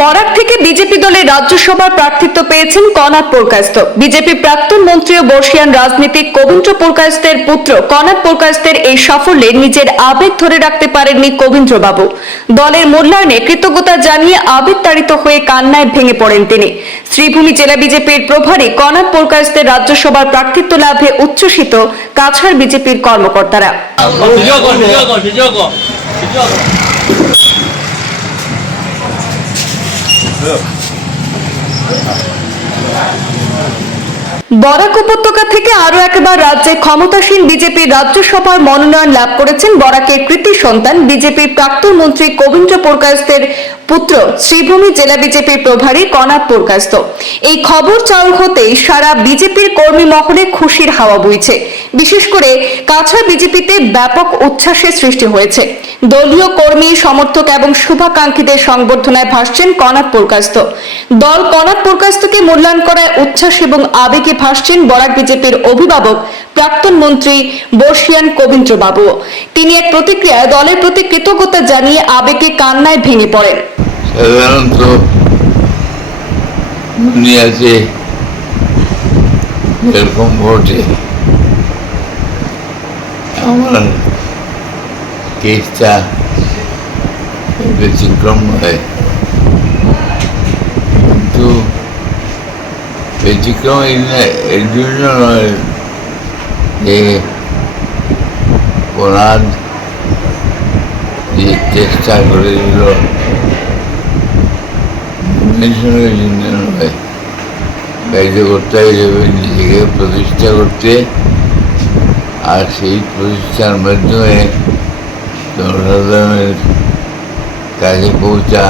বরাক থেকে বিজেপি দলের রাজ্যসভার প্রার্থিত্ব পেয়েছেন কনাথ পুরকায়স্থ। বিজেপি প্রাক্তন মন্ত্রী ও বর্ষিয়ান রাজনীতিক কবীন্দ্র পুরকায়স্থের পুত্র। কনাথ পুরকায়স্থের এই সাফল্যে নিজের আবেগ ধরে রাখতে পারেননি কবীন্দ্রবাবু। দলের মূল্যায়নে কৃতজ্ঞতা জানিয়ে আবেগতাড়িত হয়ে কান্নায় ভেঙে পড়েন তিনি। শ্রীভূমি জেলা বিজেপির প্রভারী কনাথ পুরকায়স্থের রাজ্যসভার প্রার্থিত্ব লাভে উচ্ছ্বসিত কাছাড় বিজেপির কর্মকর্তারা। বরাক উপত্যকা থেকে আরও একবার রাজ্যে ক্ষমতাসীন বিজেপির রাজ্যসভার মনোনয়ন লাভ করেছেন বরাকের কৃতি সন্তান বিজেপির প্রাক্তন মন্ত্রী কবীন্দ্র পুরকায়স্থের পুত্র শ্রীভূমি জেলা বিজেপির প্রভারী কনাথ পুরকায়স্থ এই খবর চাউর হতেই সারা বিজেপির কর্মী মহলে খুশির হাওয়া বইছে। বিশেষ করে কাছাড় বিজেপিতে ব্যাপক উচ্ছ্বাসের সৃষ্টি হয়েছে। দলীয় কর্মী, সমর্থক এবং শুভাকাঙ্ক্ষীদের সংবর্ধনায় ভাসছেন কনাথ পুরকায়স্থ দল কনাথ পুরকায়স্থকে মূল্যায়ন করায় উচ্ছ্বাস এবং আবেগে ভাসছেন বরাক বিজেপির অভিভাবক প্রাক্তন মন্ত্রী বর্ষিয়ান কবীন্দ্র বাবু তিনি এক প্রতিক্রিয়ায় দলের প্রতি কৃতজ্ঞতা জানিয়ে আবেগে কান্নায় ভেঙে পড়েন। সাধারণত এরকম ঘটে আমার কেসটা ব্যতিক্রম হয়। কিন্তু ব্যতিক্রম এর জন্য নয় যে ওনার যে চেষ্টা করেছিল পেনশনের জন্য নয়। কার্যকর্তা হিসেবে নিজেকে প্রতিষ্ঠা করতে আর সেই প্রতিষ্ঠার মাধ্যমে জনসাধারণের কাছে পৌঁছা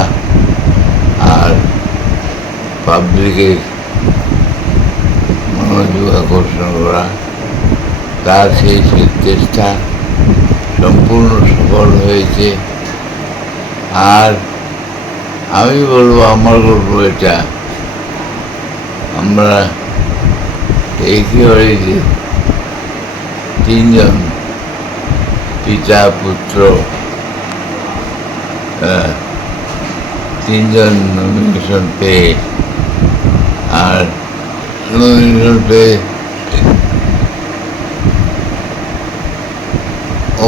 আর পাবলিকের মনোযোগ আকর্ষণ করা, তার সেই চেষ্টা সম্পূর্ণ সফল হয়েছে। আর আমি বলব, আমার গল্প এটা, আমরা একেবারে যে তিনজন পিতা পুত্র তিনজন নমিনেশন পেয়ে। আর নমিনেশন পেয়ে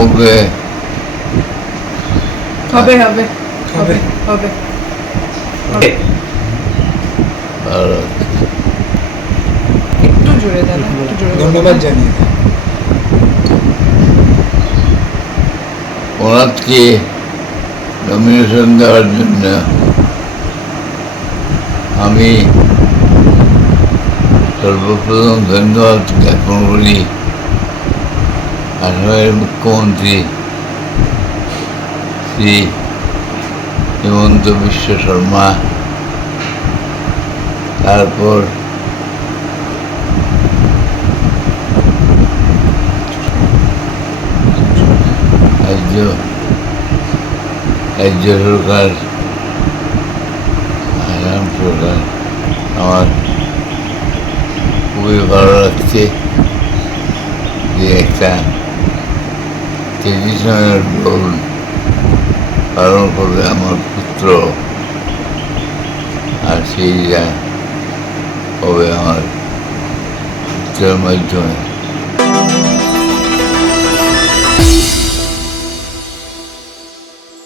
ওকে হবে হবে হবে। হবে একটু জোরে দাদা একটু জোরে ধন্যবাদ জানিয়ে দেন। ওনারকে নমিনেশন দেওয়ার জন্য আমি সর্বপ্রথম ধন্যবাদ জ্ঞাপন করি আসামের মুখ্যমন্ত্রী শ্রী হিমন্ত বিশ্ব শর্মা তারপর রাজ্য রাজ্য সরকার আসাম সরকার আমার খুবই ভালো লাগছে যে একটা ট্রেডিশনাল রোল পালন করবে আমার পুত্র। আর সেই যা হবে আমার পুত্রের মাধ্যমে।